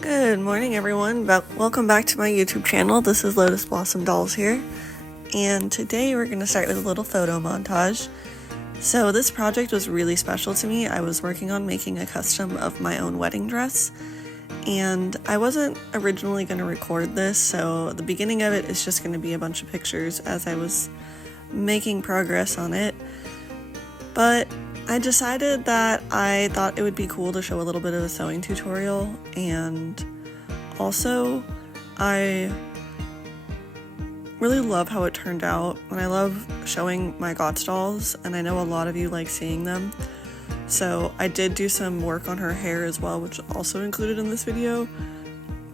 Good morning, everyone. Welcome back to my YouTube channel. This is Lotus Blossom Dolls here, and today we're going to start with a little photo montage. So this project was really special to me. I was working on making a custom of my own wedding dress, and I wasn't originally going to record this, so the beginning of it is just going to be a bunch of pictures as I was making progress on it. But I decided that I thought it would be cool to show a little bit of a sewing tutorial, and also I really love how it turned out, and I love showing my Gotz dolls, and I know a lot of you like seeing them. So I did do some work on her hair as well, which is also included in this video.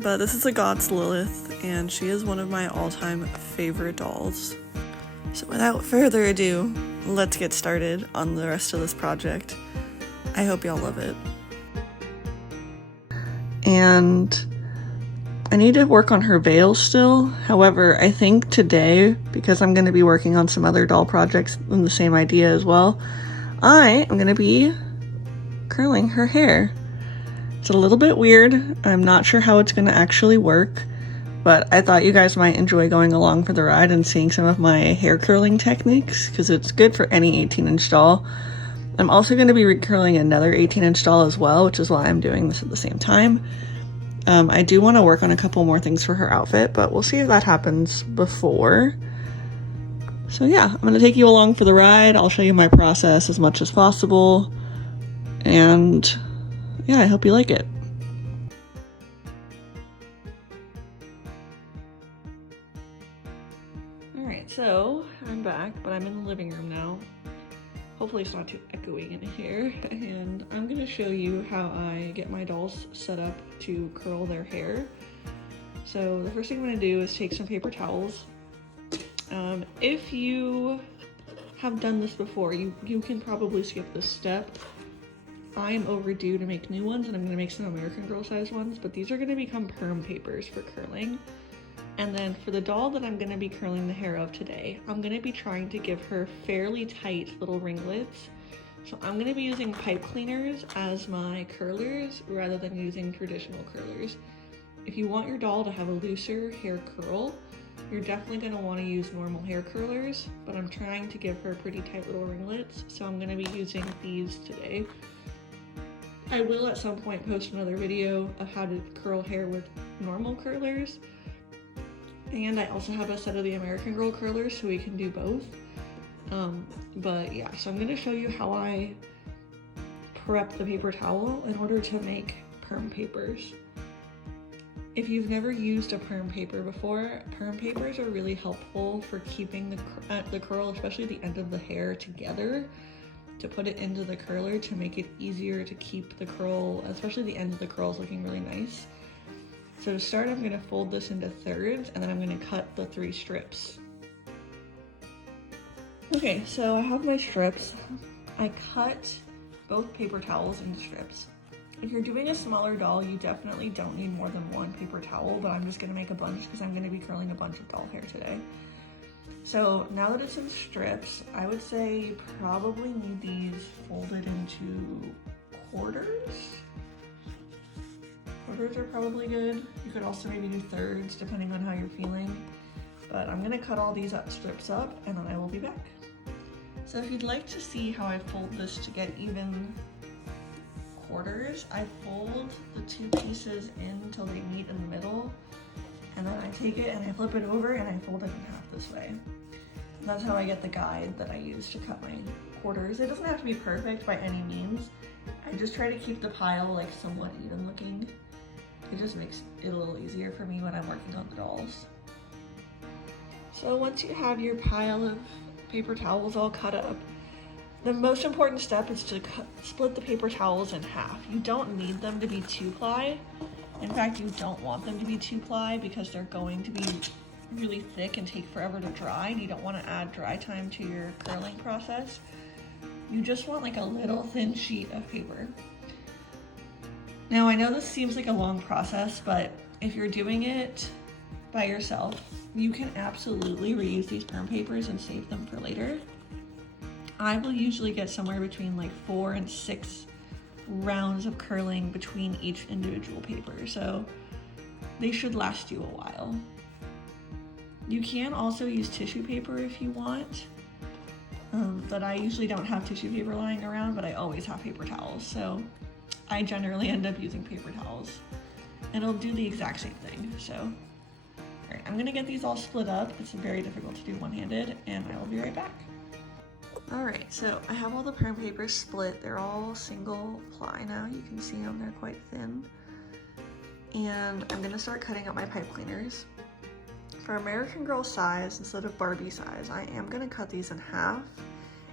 But this is a Gotz Lilith, and she is one of my all-time favorite dolls. So without further ado, let's get started on the rest of this project. I hope y'all love it. And I need to work on her veil still. However, I think today, because I'm going to be working on some other doll projects in the same idea as well, I am going to be curling her hair. It's a little bit weird. I'm not sure how it's going to actually work, but I thought you guys might enjoy going along for the ride and seeing some of my hair curling techniques, because it's good for any 18-inch doll. I'm also going to be recurling another 18-inch doll as well, which is why I'm doing this at the same time. I do want to work on a couple more things for her outfit, but we'll see if that happens before. So yeah, I'm going to take you along for the ride. I'll show you my process as much as possible. And yeah, I hope you like it. Alright, so I'm back, but I'm in the living room now. Hopefully it's not too echoey in here, and I'm going to show you how I get my dolls set up to curl their hair. So the first thing I'm going to do is take some paper towels. If you have done this before, you can probably skip this step. I'm overdue to make new ones, and I'm going to make some American Girl size ones, but these are going to become perm papers for curling. And then for the doll that I'm going to be curling the hair of today, I'm going to be trying to give her fairly tight little ringlets. So I'm going to be using pipe cleaners as my curlers rather than using traditional curlers. If you want your doll to have a looser hair curl, you're definitely going to want to use normal hair curlers, but I'm trying to give her pretty tight little ringlets, so I'm going to be using these today. I will at some point post another video of how to curl hair with normal curlers. And I also have a set of the American Girl curlers, so we can do both. But yeah, so I'm going to show you how I prep the paper towel in order to make perm papers. If you've never used a perm paper before, perm papers are really helpful for keeping the curl, especially the end of the hair, together, to put it into the curler to make it easier to keep the curl, especially the end of the curls, looking really nice. So to start, I'm going to fold this into thirds, and then I'm going to cut the 3 strips. Okay, so I have my strips. I cut both paper towels into strips. If you're doing a smaller doll, you definitely don't need more than 1 paper towel, but I'm just going to make a bunch because I'm going to be curling a bunch of doll hair today. So now that it's in strips, I would say you probably need these folded into quarters. Quarters are probably good. You could also maybe do thirds depending on how you're feeling. But I'm gonna cut all these strips up, and then I will be back. So if you'd like to see how I fold this to get even quarters, I fold the 2 pieces in until they meet in the middle, and then I take it and I flip it over and I fold it in half this way. And that's how I get the guide that I use to cut my quarters. It doesn't have to be perfect by any means. I just try to keep the pile like somewhat even looking. It just makes it a little easier for me when I'm working on the dolls. So once you have your pile of paper towels all cut up, the most important step is to split the paper towels in half. You don't need them to be 2-ply. In fact, you don't want them to be 2-ply because they're going to be really thick and take forever to dry, and you don't want to add dry time to your curling process. You just want like a little thin sheet of paper. Now, I know this seems like a long process, but if you're doing it by yourself, you can absolutely reuse these perm papers and save them for later. I will usually get somewhere between like 4 and 6 rounds of curling between each individual paper, so they should last you a while. You can also use tissue paper if you want, but I usually don't have tissue paper lying around, but I always have paper towels, so I generally end up using paper towels. And it'll do the exact same thing, so. Alright, I'm gonna get these all split up. It's very difficult to do one-handed, and I will be right back. Alright, so I have all the perm papers split. They're all single ply now. You can see them, they're quite thin. And I'm gonna start cutting up my pipe cleaners. For American Girl size instead of Barbie size, I am gonna cut these in half.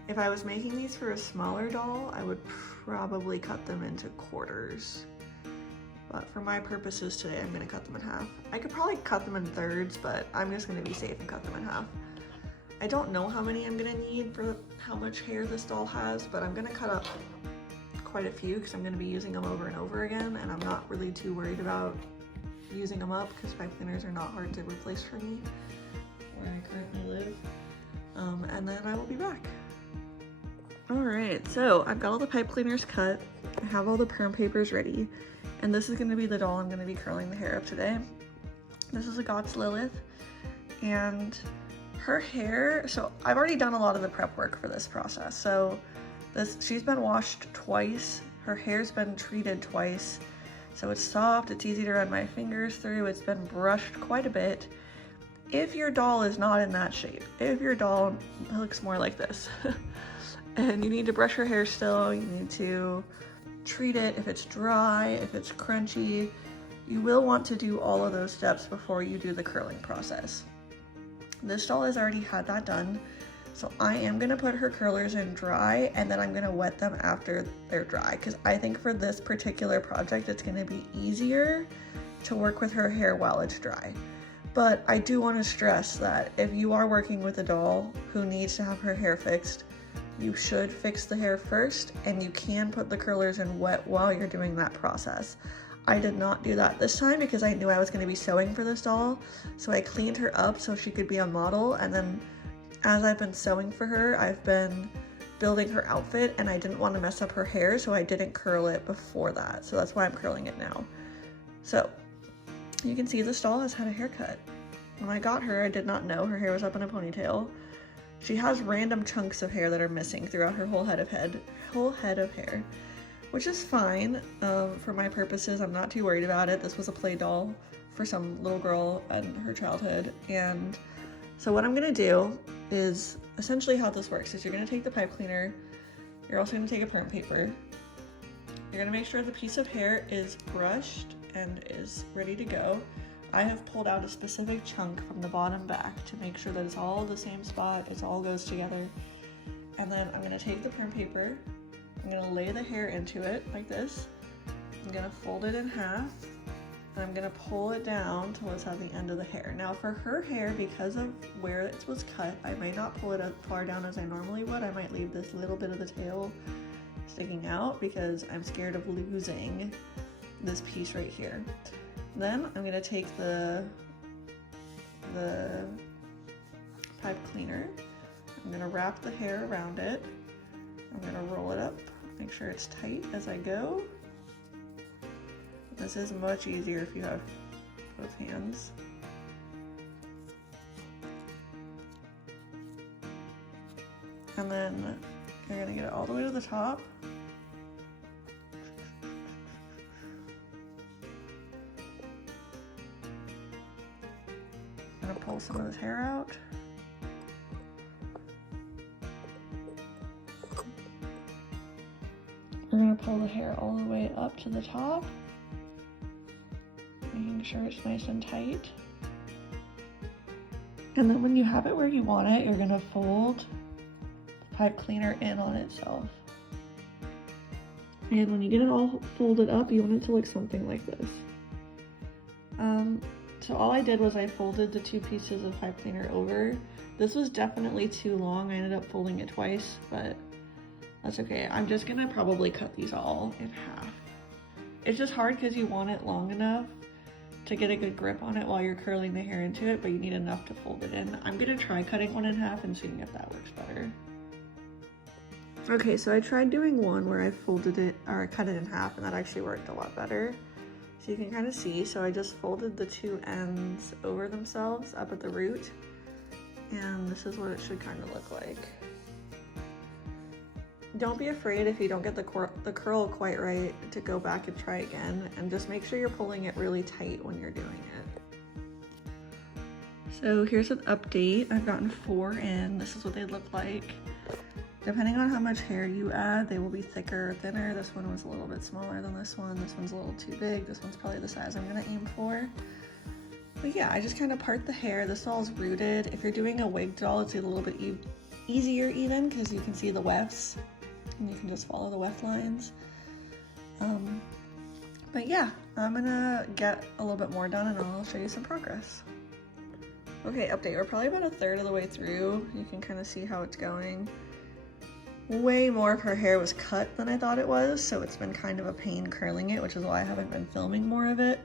If I was making these for a smaller doll, I would probably cut them into quarters. But for my purposes today, I'm gonna cut them in half. I could probably cut them in thirds, but I'm just gonna be safe and cut them in half. I don't know how many I'm gonna need for how much hair this doll has, but I'm gonna cut up quite a few because I'm gonna be using them over and over again, and I'm not really too worried about using them up because pipe cleaners are not hard to replace for me where I currently live. And then I will be back. Alright, so I've got all the pipe cleaners cut. I have all the perm papers ready. And this is going to be the doll I'm going to be curling the hair of today. This is a Gotz Lilith. And her hair, so I've already done a lot of the prep work for this process. So she's been washed twice. Her hair's been treated twice. So it's soft, it's easy to run my fingers through, it's been brushed quite a bit. If your doll is not in that shape, if your doll looks more like this, and you need to brush her hair still, you need to treat it if it's dry, if it's crunchy, you will want to do all of those steps before you do the curling process. This doll has already had that done, so I am gonna put her curlers in dry and then I'm gonna wet them after they're dry because I think for this particular project it's gonna be easier to work with her hair while it's dry. But I do want to stress that if you are working with a doll who needs to have her hair fixed, you should fix the hair first, and you can put the curlers in wet while you're doing that process. I did not do that this time because I knew I was going to be sewing for this doll, so I cleaned her up so she could be a model, and then as I've been sewing for her, I've been building her outfit, and I didn't want to mess up her hair, so I didn't curl it before that, so that's why I'm curling it now. So, you can see this doll has had a haircut. When I got her, I did not know her hair was up in a ponytail. She has random chunks of hair that are missing throughout her whole head of hair, which is fine. For my purposes, I'm not too worried about it. This was a play doll for some little girl in her childhood. And so what I'm gonna do is, essentially how this works is you're gonna take the pipe cleaner, you're also gonna take a perm paper, you're gonna make sure the piece of hair is brushed and is ready to go. I have pulled out a specific chunk from the bottom back to make sure that it's all the same spot, it all goes together. And then I'm gonna take the perm paper, I'm gonna lay the hair into it like this, I'm gonna fold it in half, and I'm gonna pull it down till it's at the end of the hair. Now for her hair, because of where it was cut, I may not pull it as far down as I normally would. I might leave this little bit of the tail sticking out because I'm scared of losing this piece right here. Then I'm gonna take the pipe cleaner, I'm gonna wrap the hair around it, I'm gonna roll it up, make sure it's tight as I go. This is much easier if you have both hands. And then you're gonna get it all the way to the top. I'm gonna pull some of this hair out. We're gonna pull the hair all the way up to the top, making sure it's nice and tight. And then when you have it where you want it, you're gonna fold the pipe cleaner in on itself. And when you get it all folded up, you want it to look something like this. So all I did was I folded the two pieces of pipe cleaner over. This was definitely too long. I ended up folding it twice, but that's okay. I'm just gonna probably cut these all in half. It's just hard because you want it long enough to get a good grip on it while you're curling the hair into it, but you need enough to fold it in. I'm gonna try cutting one in half and seeing if that works better. Okay, so I tried doing one where I folded it, or I cut it in half, and that actually worked a lot better. So you can kind of see, so I just folded the two ends over themselves up at the root, and this is what it should kind of look like. Don't be afraid if you don't get the curl quite right to go back and try again, and just make sure you're pulling it really tight when you're doing it. So here's an update. I've gotten 4 in. This is what they look like. Depending on how much hair you add, they will be thicker or thinner. This one was a little bit smaller than this one. This one's a little too big. This one's probably the size I'm gonna aim for. But yeah, I just kind of part the hair. This doll is rooted. If you're doing a wig doll, it's a little bit easier even because you can see the wefts and you can just follow the weft lines. But yeah, I'm gonna get a little bit more done and I'll show you some progress. Okay, update. We're probably about a third of the way through. You can kind of see how it's going. Way more of her hair was cut than I thought it was, so it's been kind of a pain curling it, which is why I haven't been filming more of it.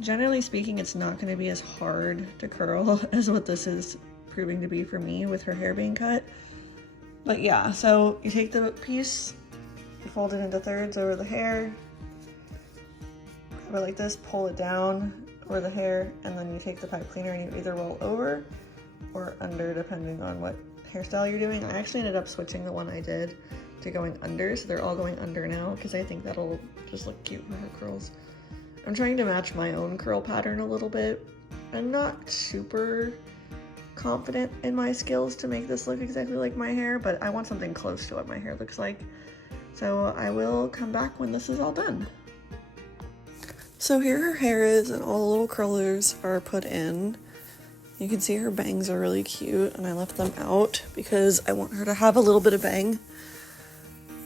Generally speaking, it's not going to be as hard to curl as what this is proving to be for me with her hair being cut. But yeah, so you take the piece, you fold it into thirds over the hair, grab it like this, pull it down over the hair, and then you take the pipe cleaner and you either roll over or under depending on what hairstyle you're doing. I actually ended up switching the one I did to going under, so they're all going under now because I think that'll just look cute for her curls. I'm trying to match my own curl pattern a little bit. I'm not super confident in my skills to make this look exactly like my hair, but I want something close to what my hair looks like. So I will come back when this is all done. So here her hair is and all the little curlers are put in. You can see her bangs are really cute and I left them out because I want her to have a little bit of bang.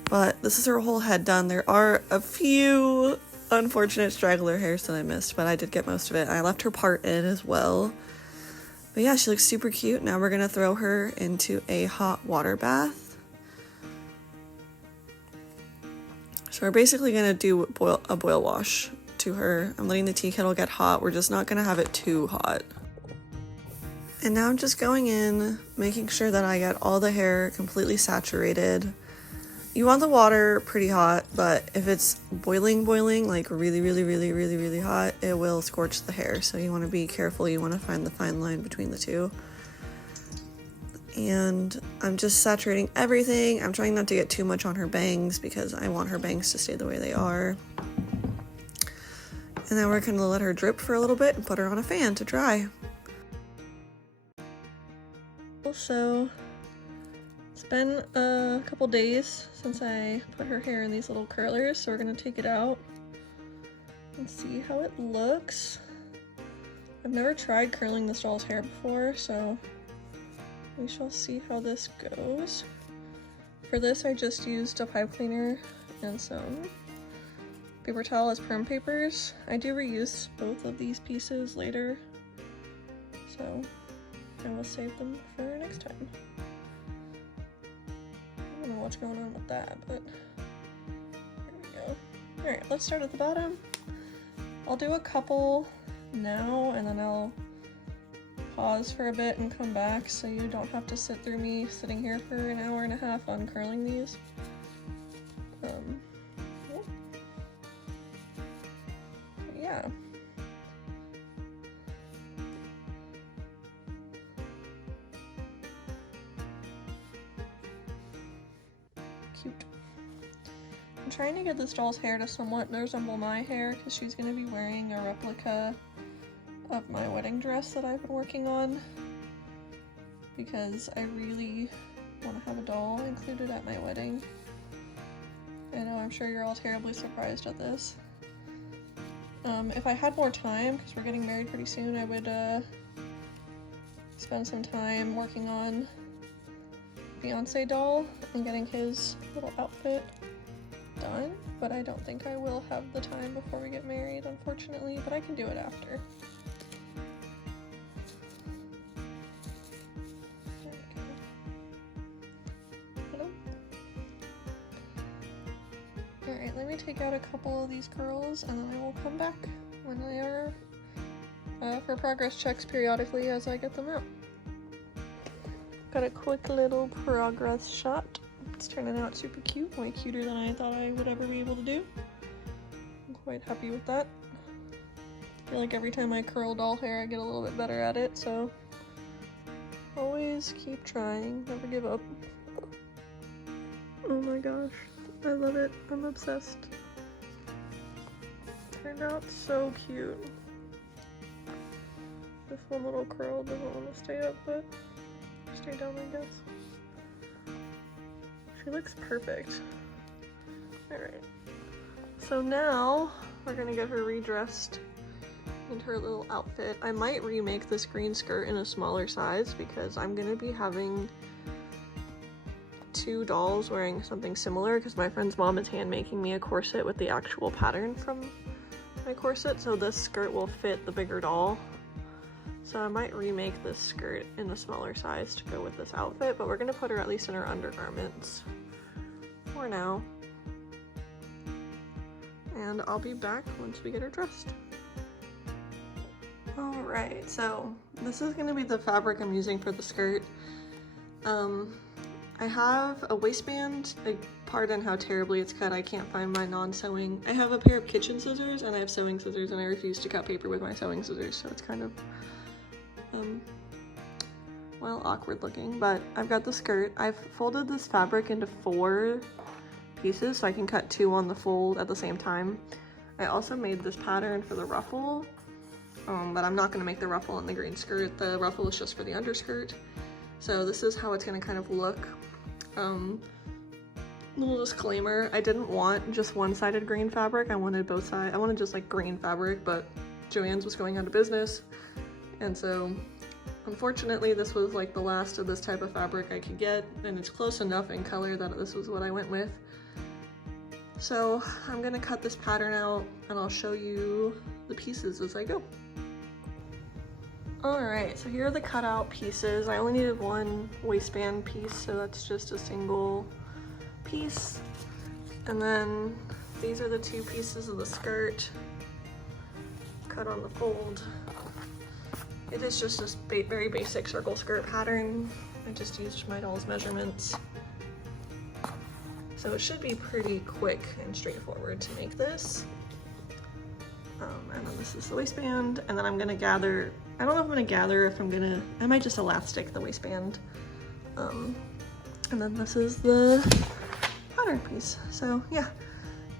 But this is her whole head done. There are a few unfortunate straggler hairs that I missed, but I did get most of it. I left her part in as well. But yeah, she looks super cute. Now we're gonna throw her into a hot water bath. So we're basically gonna do a boil wash to her. I'm letting the tea kettle get hot. We're just not gonna have it too hot. And now I'm just going in, making sure that I get all the hair completely saturated. You want the water pretty hot, but if it's boiling, like really hot, it will scorch the hair. So you want to be careful. You want to find the fine line between the two. And I'm just saturating everything. I'm trying not to get too much on her bangs because I want her bangs to stay the way they are. And then we're going to let her drip for a little bit and put her on a fan to dry. So it's been a couple days since I put her hair in these little curlers, so we're gonna take it out and see how it looks. I've never tried curling this doll's hair before, so we shall see how this goes. For this, I just used a pipe cleaner and some paper towel as perm papers. I do reuse both of these pieces later, so I will save them for next time. I don't know what's going on with that, but there we go. Alright, let's start at the bottom. I'll do a couple now, and then I'll pause for a bit and come back so you don't have to sit through me sitting here for an hour and a half uncurling these. Yeah. Cute. I'm trying to get this doll's hair to somewhat resemble my hair because she's going to be wearing a replica of my wedding dress that I've been working on, because I really want to have a doll included at my wedding. I know, I'm sure you're all terribly surprised at this. If I had more time, because we're getting married pretty soon, I would spend some time working on Beyonce doll and getting his little outfit done, but I don't think I will have the time before we get married, unfortunately, but I can do it after. Alright, let me take out a couple of these curls and then I will come back when they are for progress checks periodically as I get them out. Got a quick little progress shot It's turning out super cute, way cuter than I thought I would ever be able to do. I'm quite happy with that. I feel like every time I curl doll hair, I get a little bit better at it, so always keep trying, never give up. Oh my gosh, I love it. I'm obsessed. Turned out so cute. This one little curl doesn't want to stay up, but stay down, I guess. She looks perfect. Alright. So now we're gonna get her redressed into her little outfit. I might remake this green skirt in a smaller size because I'm gonna be having 2 dolls wearing something similar because my friend's mom is hand making me a corset with the actual pattern from my corset, so this skirt will fit the bigger doll. So I might remake this skirt in a smaller size to go with this outfit, but we're gonna put her at least in her undergarments for now. And I'll be back once we get her dressed. Alright, so this is gonna be the fabric I'm using for the skirt. I have a waistband. Pardon how terribly it's cut, I can't find my non-sewing. I have a pair of kitchen scissors and I have sewing scissors, and I refuse to cut paper with my sewing scissors, so it's kind of well, awkward looking, but I've got the skirt. I've folded this fabric into 4 pieces so I can cut 2 on the fold at the same time. I also made this pattern for the ruffle, but I'm not going to make the ruffle on the green skirt. The ruffle is just for the underskirt. So this is how it's going to kind of look. Little disclaimer, I didn't want just one-sided green fabric. I wanted both sides. I wanted just like green fabric, but Joann's was going out of business. And so unfortunately this was like the last of this type of fabric I could get, and it's close enough in color that this was what I went with. So I'm gonna cut this pattern out and I'll show you the pieces as I go. Alright, so here are the cutout pieces. I only needed 1 waistband piece, so that's just a single piece. And then these are the 2 pieces of the skirt cut on the fold. It is just this very basic circle skirt pattern. I just used my doll's measurements. So it should be pretty quick and straightforward to make this. And then this is the waistband, and then I'm gonna gather, I don't know if I'm gonna gather, if I'm gonna, I might just elastic the waistband. And then this is the pattern piece. So yeah,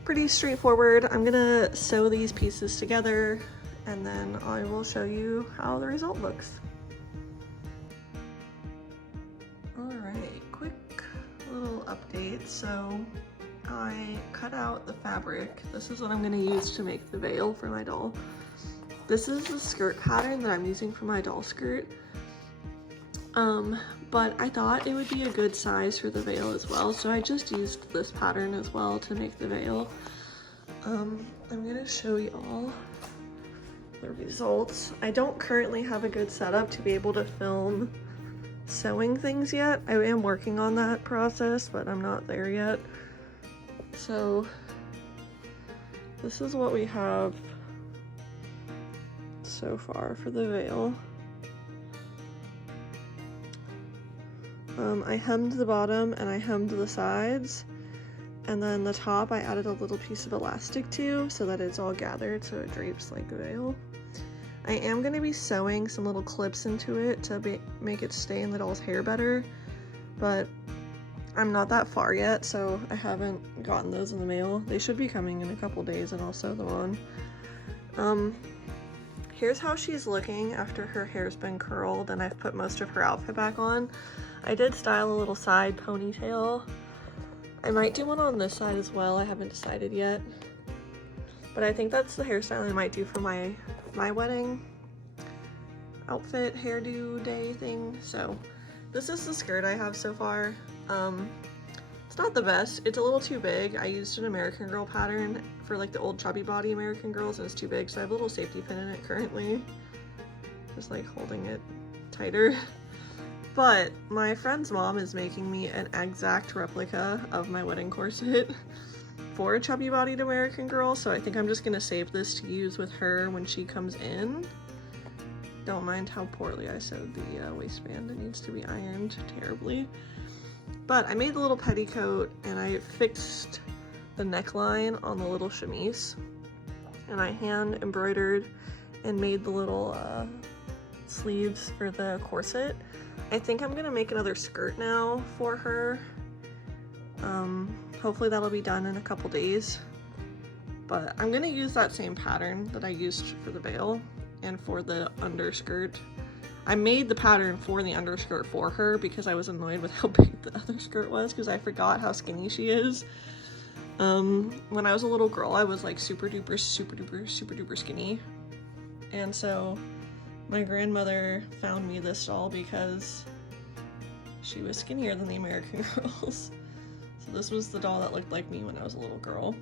pretty straightforward. I'm gonna sew these pieces together and then I will show you how the result looks. Alright, quick little update. So I cut out the fabric. This is what I'm going to use to make the veil for my doll. This is the skirt pattern that I'm using for my doll skirt. But I thought it would be a good size for the veil as well, so I just used this pattern as well to make the veil. I'm going to show you all the results. I don't currently have a good setup to be able to film sewing things yet. I am working on that process, but I'm not there yet. So this is what we have so far for the veil. I hemmed the bottom and I hemmed the sides, and then the top I added a little piece of elastic to so that it's all gathered so it drapes like a veil. I am going to be sewing some little clips into it to make it stay in the doll's hair better, but I'm not that far yet, so I haven't gotten those in the mail. They should be coming in a couple days and I'll sew them on. Here's how she's looking after her hair's been curled and I've put most of her outfit back on. I did style a little side ponytail. I might do one on this side as well, I haven't decided yet. But I think that's the hairstyle I might do for my wedding outfit hairdo day thing. So this is the skirt I have so far. It's not the best. It's a little too big. I used an American Girl pattern for like the old chubby body American Girls, and it's too big, so I have a little safety pin in it currently. Just like holding it tighter. But my friend's mom is making me an exact replica of my wedding corset for a chubby bodied American Girl, so I think I'm just gonna save this to use with her when she comes in. Don't mind how poorly I sewed the waistband. It needs to be ironed terribly. But I made the little petticoat and I fixed the neckline on the little chemise. And I hand embroidered and made the little sleeves for the corset. I think I'm gonna make another skirt now for her. Hopefully that'll be done in a couple days. But I'm gonna use that same pattern that I used for the veil and for the underskirt. I made the pattern for the underskirt for her because I was annoyed with how big the other skirt was because I forgot how skinny she is. When I was a little girl, I was like super duper skinny. And so my grandmother found me this doll because she was skinnier than the American girls. So this was the doll that looked like me when I was a little girl.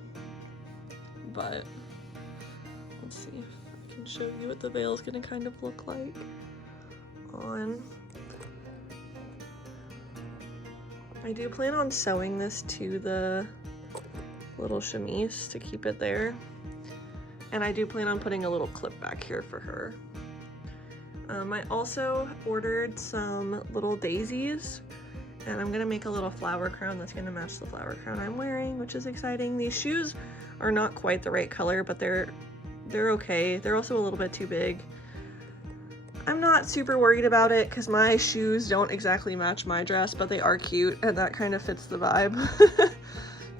But let's see if I can show you what the veil is gonna kind of look like on. I do plan on sewing this to the little chemise to keep it there. And I do plan on putting a little clip back here for her. I also ordered some little daisies and I'm gonna make a little flower crown that's gonna match the flower crown I'm wearing, which is exciting. These shoes are not quite the right color, but they're okay. They're also a little bit too big. I'm not super worried about it because my shoes don't exactly match my dress, but they are cute and that kind of fits the vibe.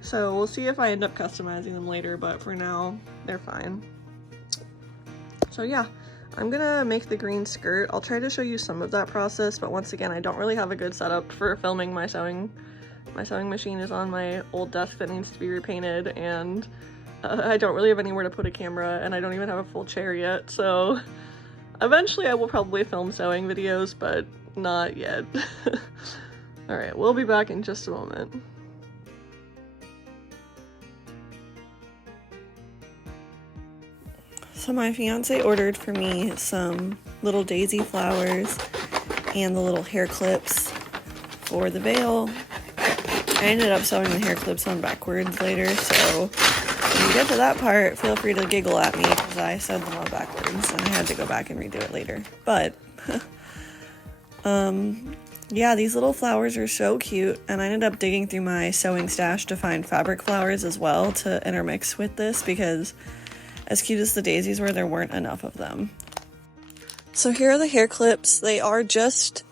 So we'll see if I end up customizing them later, but for now, they're fine. So yeah, I'm gonna make the green skirt. I'll try to show you some of that process, but once again, I don't really have a good setup for filming my sewing. My sewing machine is on my old desk that needs to be repainted, and I don't really have anywhere to put a camera, and I don't even have a full chair yet, so eventually I will probably film sewing videos, but not yet. Alright, we'll be back in just a moment. So my fiance ordered for me some little daisy flowers and the little hair clips for the veil. I ended up sewing the hair clips on backwards later, so when you get to that part, feel free to giggle at me because I sewed them on backwards and I had to go back and redo it later. But yeah, these little flowers are so cute, and I ended up digging through my sewing stash to find fabric flowers as well to intermix with this because as cute as the daisies were, there weren't enough of them. So here are the hair clips. They are just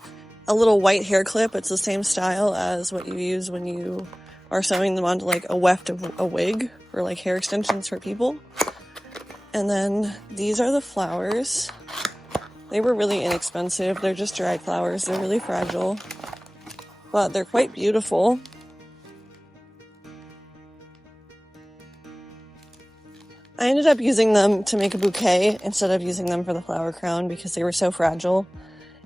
a little white hair clip. It's the same style as what you use when you are sewing them onto like a weft of a wig or like hair extensions for people. And then these are the flowers. They were really inexpensive. They're just dried flowers. They're really fragile, but they're quite beautiful. I ended up using them to make a bouquet instead of using them for the flower crown because they were so fragile.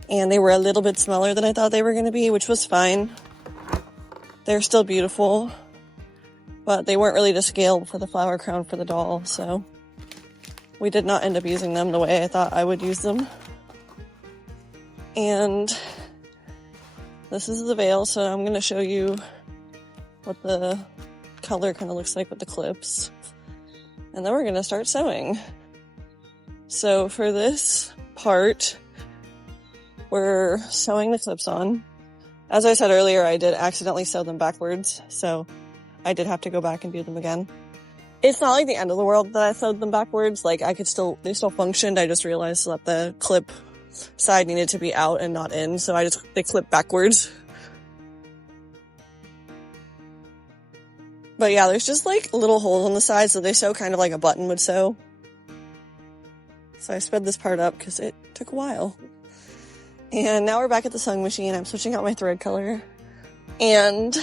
And they were a little bit smaller than I thought they were going to be, which was fine. They're still beautiful, but they weren't really to scale for the flower crown for the doll, so we did not end up using them the way I thought I would use them. And this is the veil, so I'm going to show you what the color kind of looks like with the clips. And then we're going to start sewing. So for this part, we're sewing the clips on. As I said earlier, I did accidentally sew them backwards, so I did have to go back and do them again. It's not like the end of the world that I sewed them backwards. Like they still functioned. I just realized that the clip side needed to be out and not in, so they clipped backwards. But yeah, there's just like little holes on the side, so they sew kind of like a button would sew. So I sped this part up because it took a while. And now we're back at the sewing machine. I'm switching out my thread color. And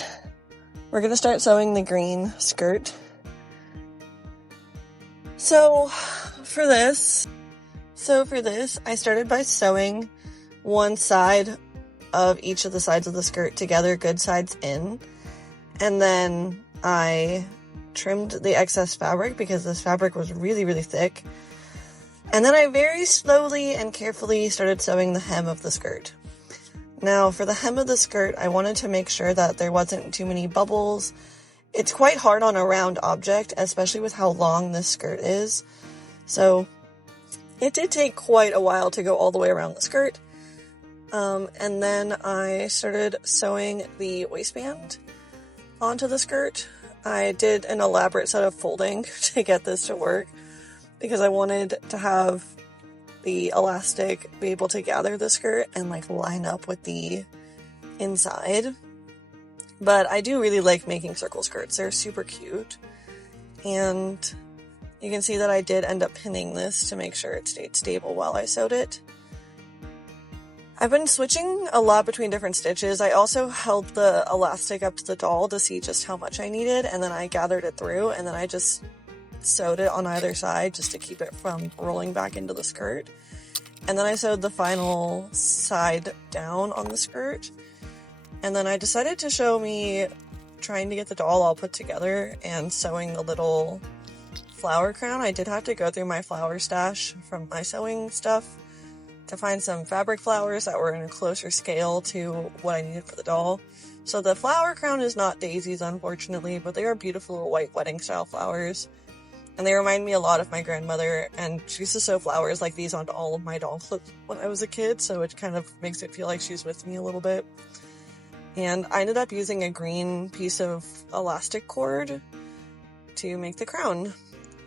we're going to start sewing the green skirt. So for this, I started by sewing one side of each of the sides of the skirt together, good sides in. And then I trimmed the excess fabric because this fabric was really, really thick. And then I very slowly and carefully started sewing the hem of the skirt. Now, for the hem of the skirt, I wanted to make sure that there wasn't too many bubbles. It's quite hard on a round object, especially with how long this skirt is. So it did take quite a while to go all the way around the skirt. And then I started sewing the waistband onto the skirt. I did an elaborate set of folding to get this to work because I wanted to have the elastic be able to gather the skirt and like line up with the inside. But I do really like making circle skirts. They're super cute. And you can see that I did end up pinning this to make sure it stayed stable while I sewed it. I've been switching a lot between different stitches. I also held the elastic up to the doll to see just how much I needed, and then I gathered it through, and then I just sewed it on either side just to keep it from rolling back into the skirt. And then I sewed the final side down on the skirt. And then I decided to show me trying to get the doll all put together and sewing the little flower crown. I did have to go through my flower stash from my sewing stuff to find some fabric flowers that were in a closer scale to what I needed for the doll. So the flower crown is not daisies, unfortunately, but they are beautiful little white wedding style flowers. And they remind me a lot of my grandmother, and she used to sew flowers like these onto all of my doll clothes when I was a kid, so it kind of makes it feel like she's with me a little bit. And I ended up using a green piece of elastic cord to make the crown.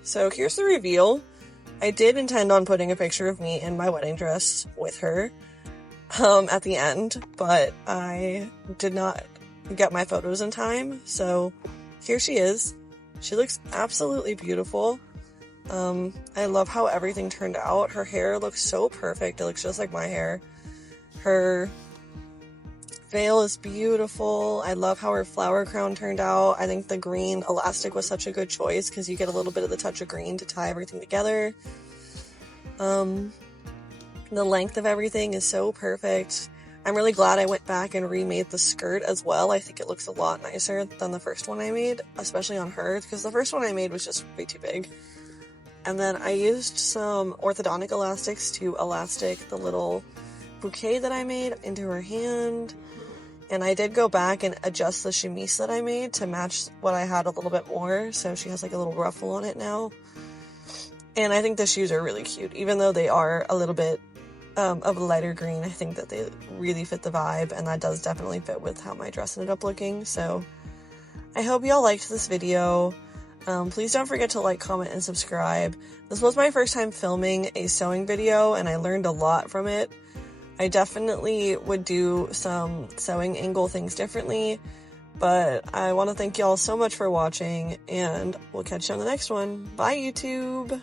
So here's the reveal. I did intend on putting a picture of me in my wedding dress with her at the end, but I did not get my photos in time, so here she is. She looks absolutely beautiful. I love how everything turned out. Her hair looks so perfect. It looks just like my hair. Her veil is beautiful. I love how her flower crown turned out. I think the green elastic was such a good choice because you get a little bit of the touch of green to tie everything together. The length of everything is so perfect. I'm really glad I went back and remade the skirt as well. I think it looks a lot nicer than the first one I made, especially on her, because the first one I made was just way too big. And then I used some orthodontic elastics to elastic the little bouquet that I made into her hand. And I did go back and adjust the chemise that I made to match what I had a little bit more, so she has like a little ruffle on it now. And I think the shoes are really cute, even though they are a little bit of a lighter green. I think that they really fit the vibe, and that does definitely fit with how my dress ended up looking. So I hope y'all liked this video. Please don't forget to like, comment, and subscribe. This was my first time filming a sewing video, and I learned a lot from it. I definitely would do some sewing angle things differently, but I want to thank y'all so much for watching, and we'll catch you on the next one. Bye, YouTube!